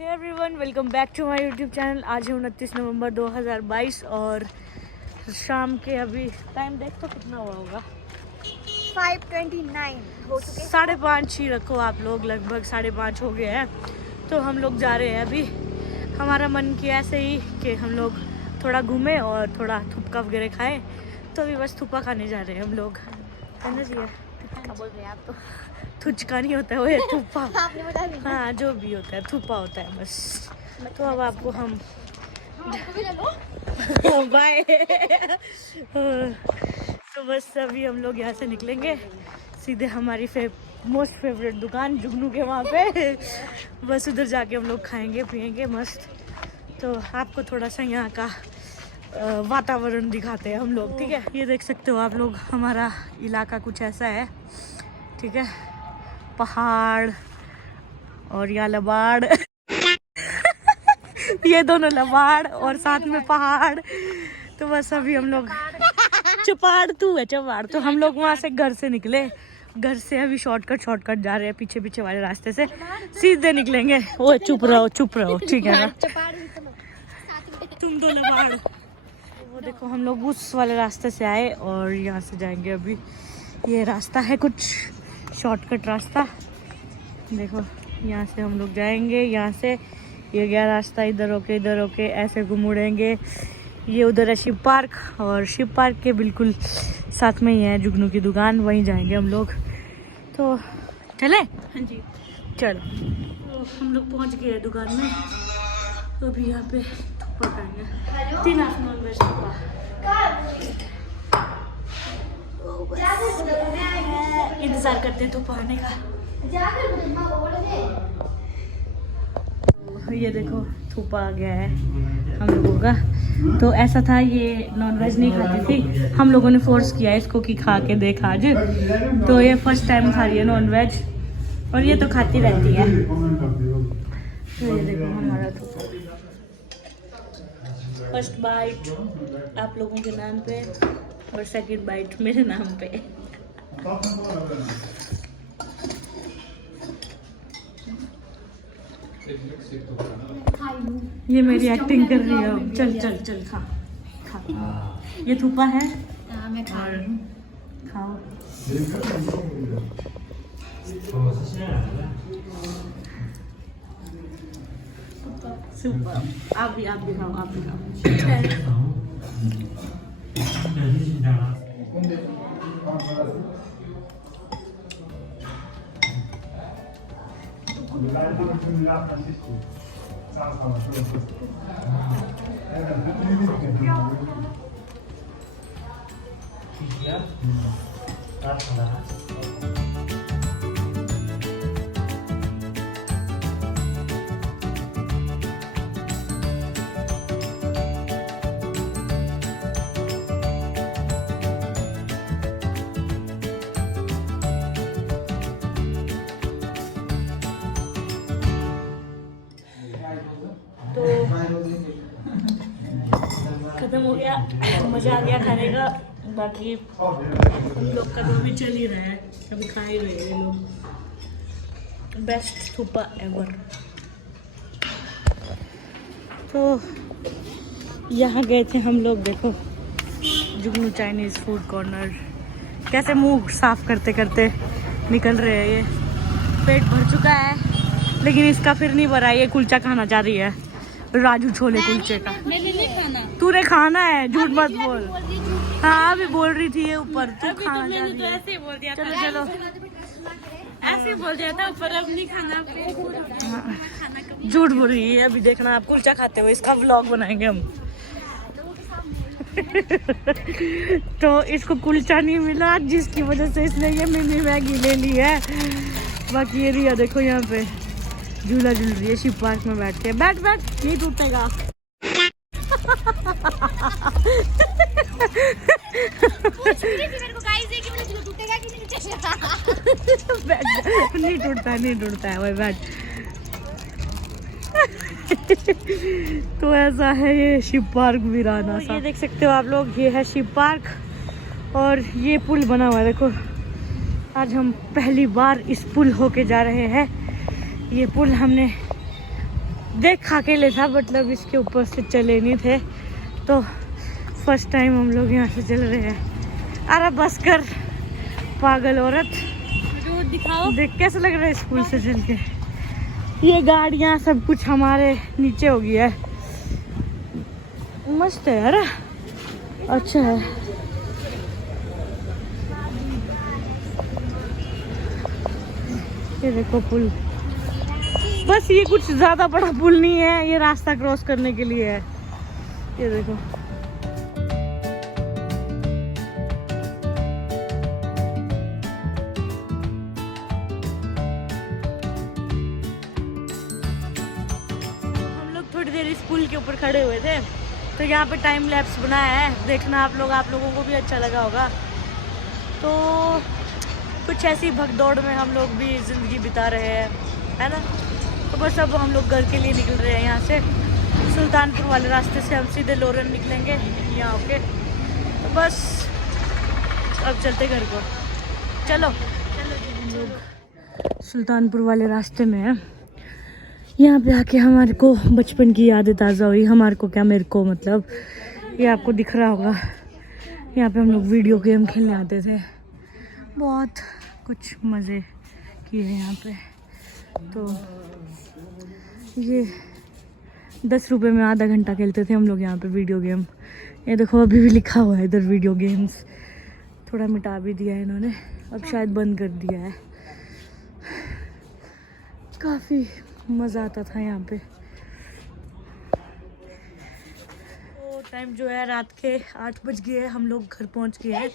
Hey everyone, welcome back to my YouTube channel. आज है 29 नवंबर 2022 और शाम के अभी टाइम देख तो कितना हुआ होगा, 5:29 हो चुके। 5:30 ही रखो आप लोग, लगभग 5:30 हो गए हैं। तो हम लोग जा रहे हैं अभी। हमारा मन किया ऐसे ही कि हम लोग थोड़ा घूमें और थोड़ा थुपका वगैरह खाएं, तो अभी बस थुपका खाने जा रहे हैं हम लोग। कहना चाहिए क्या बोल रहे हैं आप? तो थुचका नहीं होता है वो, है थुप्पा। आपने बता दिया। हाँ, जो भी होता है थुप्पा होता है बस। तो अब आपको हम बाय। तो बस अभी हम लोग यहाँ से निकलेंगे सीधे हमारी मोस्ट फेवरेट दुकान जुगनू के वहाँ पे। बस उधर जाके हम लोग खाएंगे पिएंगे मस्त। तो आपको थोड़ा सा यहाँ का वातावरण दिखाते हैं हम लोग, ठीक है। ये देख सकते हो आप लोग, हमारा इलाका कुछ ऐसा है, ठीक है। पहाड़ और यहाँ लबाड़ ये दोनों लबाड़ और साथ में पहाड़। तो बस अभी हम लोग चपाड़ तू है चपाड़। तो हम लोग वहाँ से घर से निकले, घर से अभी शॉर्टकट जा रहे हैं, पीछे पीछे वाले रास्ते से सीधे निकलेंगे। वो चुप रहो ठीक है ना, तुम दो लबाड़। वो देखो हम लोग उस वाले रास्ते से आए और यहाँ से जाएंगे अभी। ये रास्ता है कुछ शॉर्टकट रास्ता, देखो यहाँ से हम लोग जाएंगे। यहाँ से ये गया रास्ता, इधर होके ऐसे मुड़ेंगे। ये उधर है शिव पार्क और शिव पार्क के बिल्कुल साथ में ही है जुगनू की दुकान, वहीं जाएंगे हम लोग। तो चले? हाँ जी चलो। तो हम लोग पहुँच गए हैं दुकान में। तो अभी यहाँ पे थुप्पा खाएंगे, 3 नॉन वेज थुप्पा। इंतजार करते हैं थुप्पा खाने का। ये देखो थुप्पा आ गया है हम लोगों का। तो ऐसा था, ये नॉनवेज नहीं खाती थी, हम लोगों ने फोर्स किया इसको कि खा के देख आज। तो ये फर्स्ट टाइम खा रही है नॉनवेज और ये तो खाती रहती है। तो ये देखो हमारा थुप्पा, फर्स्ट बाइट आप लोगों के नाम पे और सेकंड बाइट मेरे नाम पे। ये मेरी एक्टिंग कर रही है। चल खा। ये थुप्पा है मैं खा रही हूँ। खाओ। सुपर। आप भी खाओ। तो खत्म हो गया, मज़ा आ गया खाने का। बाकी हम लोग का तो अभी चल ही रहा है, अभी खा ही रहे हैं लोग। Best thukpa ever. तो यहाँ गए थे हम लोग, देखो जुगनू चाइनीज़ फूड कॉर्नर। कैसे मुंह साफ करते करते निकल रहे हैं। ये पेट भर चुका है लेकिन इसका फिर नहीं भरा। ये कुलचा खाना चाह रही है, राजू छोले कुलचे का। मैंने नहीं खाना। तूने खाना है, झूठ मत बोल। हाँ अभी बोल रही थी ये ऊपर तू खाना चाह रही है। ऐसे बोल दिया चलो ऐसे बोल दिया था, पर अब नहीं खाना। झूठ बोल रही है। अभी देखना आप कुलचा खाते हुए, इसका व्लॉग बनाएंगे हम। तो इसको कुलचा नहीं मिला जिसकी वजह से इसने ये मिनी मैगी ले ली है। बाकी ये रिया देखो यहाँ पे झूला झूल रही है शिव पार्क में बैठ के। बैठ नहीं टूटेगा। नहीं टूटता है भाई, बैठ। तो ऐसा है ये शिव पार्क वीराना सा। ये देख सकते हो आप लोग, ये है शिव पार्क और ये पुल बना हुआ है देखो। आज हम पहली बार इस पुल होके जा रहे हैं। ये पुल हमने देख खा के ले था, मतलब इसके ऊपर से चले नहीं थे, तो फर्स्ट टाइम हम लोग यहाँ से चल रहे हैं। अरे बस कर पागल औरत, रोड दिखाओ। देख कैसा लग रहा है स्कूल से चल के। ये गाड़ियाँ सब कुछ हमारे नीचे हो गया है। मस्त है यार, अच्छा है। ये देखो पुल, बस ये कुछ ज्यादा बड़ा पुल नहीं है, ये रास्ता क्रॉस करने के लिए है। ये देखो हम लोग थोड़ी देर इस पुल के ऊपर खड़े हुए थे, तो यहाँ पे टाइम लैप्स बनाया है, देखना आप लोगों को भी अच्छा लगा होगा। तो कुछ ऐसी भगदौड़ में हम लोग भी ज़िंदगी बिता रहे हैं, है ना। तो बस अब हम लोग घर के लिए निकल रहे हैं। यहाँ से सुल्तानपुर वाले रास्ते से हम सीधे लोरन निकलेंगे यहाँ होके। तो बस अब चलते घर को, चलो। हम लोग सुल्तानपुर वाले रास्ते में हैं। यहाँ पे आके हमारे को बचपन की यादें ताज़ा हुई। हमारे को क्या, मेरे को मतलब, ये आपको दिख रहा होगा, यहाँ पे हम लोग वीडियो गेम खेलने आते थे, बहुत कुछ मज़े किए हैं यहाँ पे। तो ये 10 रुपए में आधा घंटा खेलते थे हम लोग यहाँ पे वीडियो गेम। ये देखो अभी भी लिखा हुआ है इधर वीडियो गेम्स, थोड़ा मिटा भी दिया है इन्होंने, अब शायद बंद कर दिया है। काफ़ी मज़ा आता था यहाँ पे। तो टाइम जो है रात के 8 बज गए, हम लोग घर पहुँच गए हैं।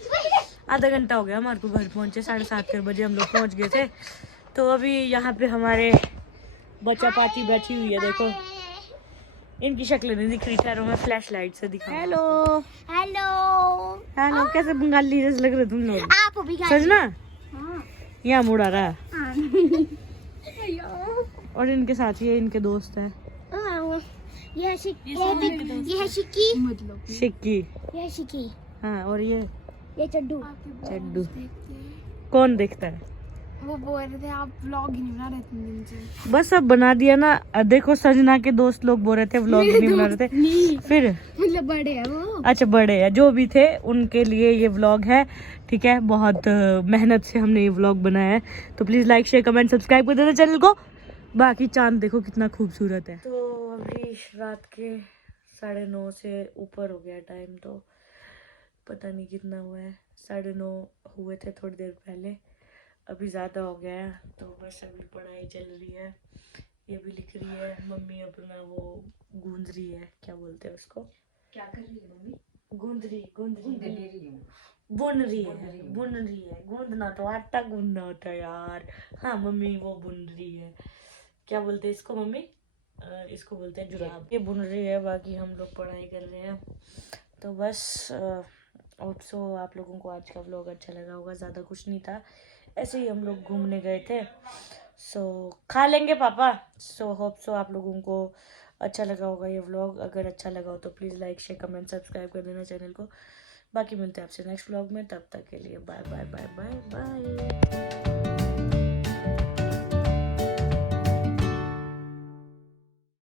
आधा घंटा हो गया हमारे को घर पहुँचे, 7:30 बजे हम लोग पहुँच गए थे। तो अभी यहाँ पे हमारे बच्चा पार्टी बैठी हुई है, देखो इनकी शक्लें नहीं दिख रही, ठहरो मैं फ्लैश लाइट से दिखा। हेलो हेलो हेलो, कैसे बंगाली जैसे लग रहे तुम लोग, आप भी सच ना। यहाँ मुड़ा रहा, और इनके साथ ये इनके दोस्त है, ये है शिक्की, मतलब शिक्की, ये शिक्की, हाँ, और ये चड्डू। चड्डू। कौन देखता है? वो बोल रहे थे आप व्लॉग ही नहीं बना रहे थे दिन से। बस अब बना दिया ना। देखो सजना के दोस्त लोग बोल रहे थे व्लॉग नहीं बना रहे थे, फिर मतलब बड़े हैं वो। अच्छा बड़े हैं, जो भी थे उनके लिए ये व्लॉग है, ठीक है। बहुत मेहनत से हमने ये व्लॉग बनाया है, तो please like share comment subscribe कर देना चैनल को। बाकी चांद देखो कितना खूबसूरत है। तो अभी रात के 9:30 से ऊपर हो गया टाइम, तो पता नहीं कितना हुआ है, 9:30 हुए थे थोड़ी देर पहले, अभी ज़्यादा हो गया है। तो बस अभी पढ़ाई चल रही है, ये भी लिख रही है मम्मी, अपना वो गूंज रही है, क्या बोलते हैं उसको, क्या कर रही है मम्मी? बुन रही है। गूंदना तो आटा गूंदना होता है यार। हाँ मम्मी वो बुन रही है, क्या बोलते हैं इसको मम्मी, इसको बोलते हैं जुराब। ये बुन रही है, बाकी हम लोग पढ़ाई कर रहे हैं। तो बस होप सो आप लोगों को आज का व्लॉग अच्छा लगा होगा। ज़्यादा कुछ नहीं था, ऐसे ही हम लोग घूमने गए थे। सो खा लेंगे पापा। सो होप सो आप लोगों को अच्छा लगा होगा ये व्लॉग। अगर अच्छा लगा हो तो please like share comment subscribe कर देना चैनल को। बाकी मिलते हैं आपसे नेक्स्ट व्लॉग में, तब तक के लिए bye bye bye bye bye.